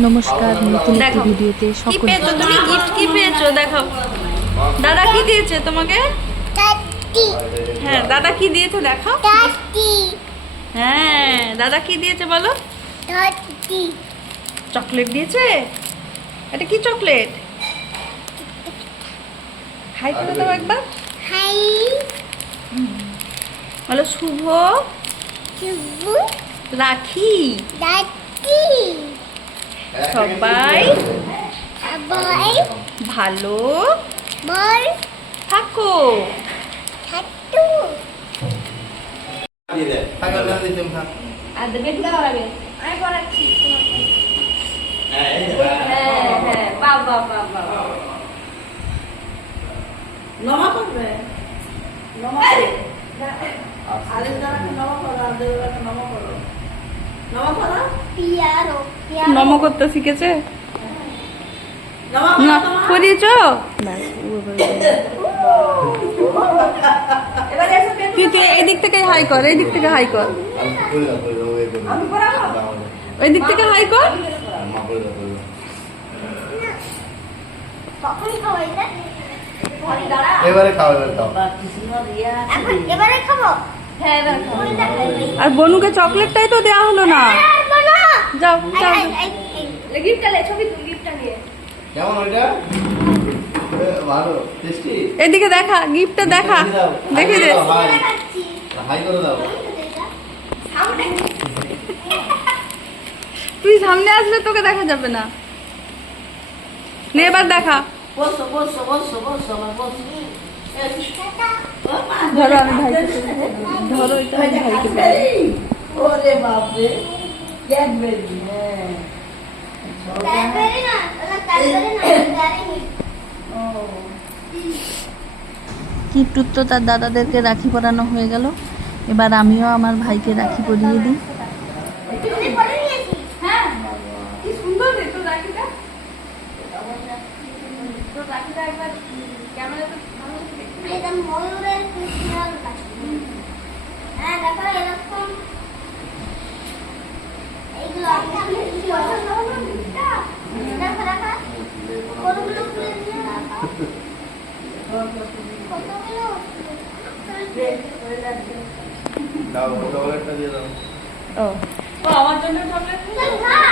নমস্কার, নতুন একটি ভিডিওতে কি সকলকে পেয়েছো তুমি? গিফট কি পেয়েছো দেখো। দাদা কি দিয়েছে তোমাকে? হ্যাঁ, দাদা কি দিয়েছে দেখো। হ্যাঁ, দাদা কি দিয়েছে বলো। চকলেট দিয়েছে। এটা কি চকলেট? হাই করে দাও একবার। হাই বলো শুভ শুভু রাখি দাদি সবাই সবাই ভালো বল থাকো। হাটু আর বেটি করাবে? আমি করাচ্ছি। হ্যাঁ হ্যাঁ, বাবা বাবা নমা করবে। নমা করে আরেক জনকে নমা করো, আর দুই জনকে নমা করো। নমা করো। পিয়ানো নমা করতে শিখেছে। নমা করিয়েছো? তুই এদিক থেকে হাই কর, এদিক থেকে হাই কর, ওই দিক থেকে হাই কর। কখন খাওয়াই না এবারে খাও, এবারে খাও। এবারে খাবো আর বনুকে চকলেটটাই তো দেওয়া হলো না। যাও যাও, কেমন ওইটা? ভালো, টেস্টি। এদিকে দেখা, গিফটটা দেখা, দেখে দে। হাই হাই করে দাও। তুই সামনে আসলে তোকে দেখা যাবে না। নে এবার দেখা। ধরো, আমি ভাইকে ধরো, এটা আমি ভাইকে দেবো। ওরে বাপরে, ক্যাডবেরি। হ্যাঁ, তারপরে না জানি কিট্টুর তো তার দাদাদেরকে রাখি পরানো হয়ে গেল। এবার আমিও আমার ভাইকে রাখি পরিয়ে দিই। তুমি পরে নিয়েছি হ্যাঁ, কি সুন্দর রে তোর রাখিটা। তোর রাখিটা একবার ক্যামেরাতে ভালো করে দেখতে। এটা ময়ূরের কৃষ্ণাল কাছে হ্যাঁ দেখো এরকম এইগুলো আমি কি পছন্দ হলো না দেখো দেখো কোনগুলো খুলে নিয়ে কতগুলো দাও, চকলেটটা দিয়ে দাও। ও আমার জন্য চকলেট দিয়ে দাও,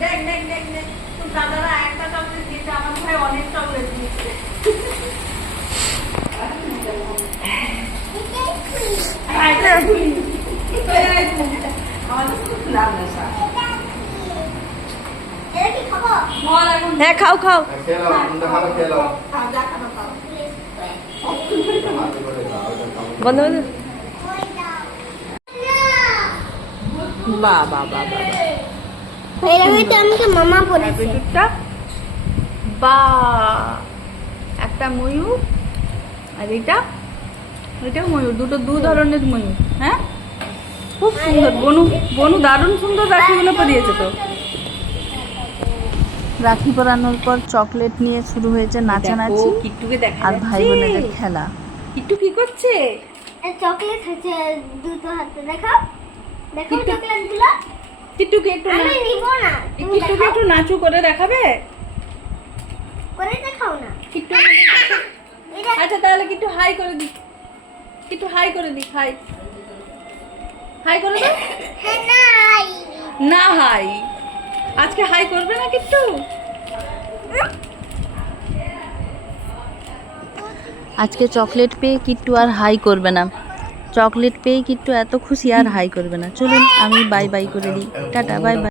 দেখ দেখ দেখ দেখ, তোর দাদারা একটা চকলেট দিয়েছে, আমার ভাই অনেক চকলেট দিয়েছে। এটা কি খাবো হ্যাঁ খাও খাও। খেয়ে নাও, তোমরা খাবে, খেয়ে নাও। হাতে করে খাও, ওটা খাও। বন্ধ বন্ধ। ওই দাও বাহ বাহ বাহ বাহ। এই রবিতে আমাকে মামা পড়েছে বেটুরটা বা একটা ময়ূর, আর এটাও ময়ূর, দু ধরনের ময়ূর। হ্যাঁ, খুব সুন্দর। বনু বনু দারুণ সুন্দর রাখিগুলো পরিয়েছে তো। রাখি পরানোর পর চকলেট নিয়ে শুরু হয়েছে নাচানাচি কিট্টুকে দেখা আর ভাই বোনেদের খেলা। কিট্টু কি করছে? চকলেট হচ্ছে দুটো হাতে দেখো দেখো কিন্তু- চকলেট গুলো কিট্টুকে একটু আমি নিব না তুমি কিট্টুকে দেখাও একটু নাচু করে দেখাবে? করে দেখাও না কিট্টু এটা আচ্ছা তাহলে কিট্টু হাই করে দি, কিট্টু হাই করে দি, হাই হাই করে দাও। হ্যাঁ নাই না হাই, আজকে হাই করবে না কিট্টু? আজকে চকলেট পেয়ে কিট্টু আর হাই করবে না। চকলেট পেয়ে কিট্টু এত খুশি আর হাই করবে না। চলুন আমি বাই বাই করে দিই। Tata, bye bye.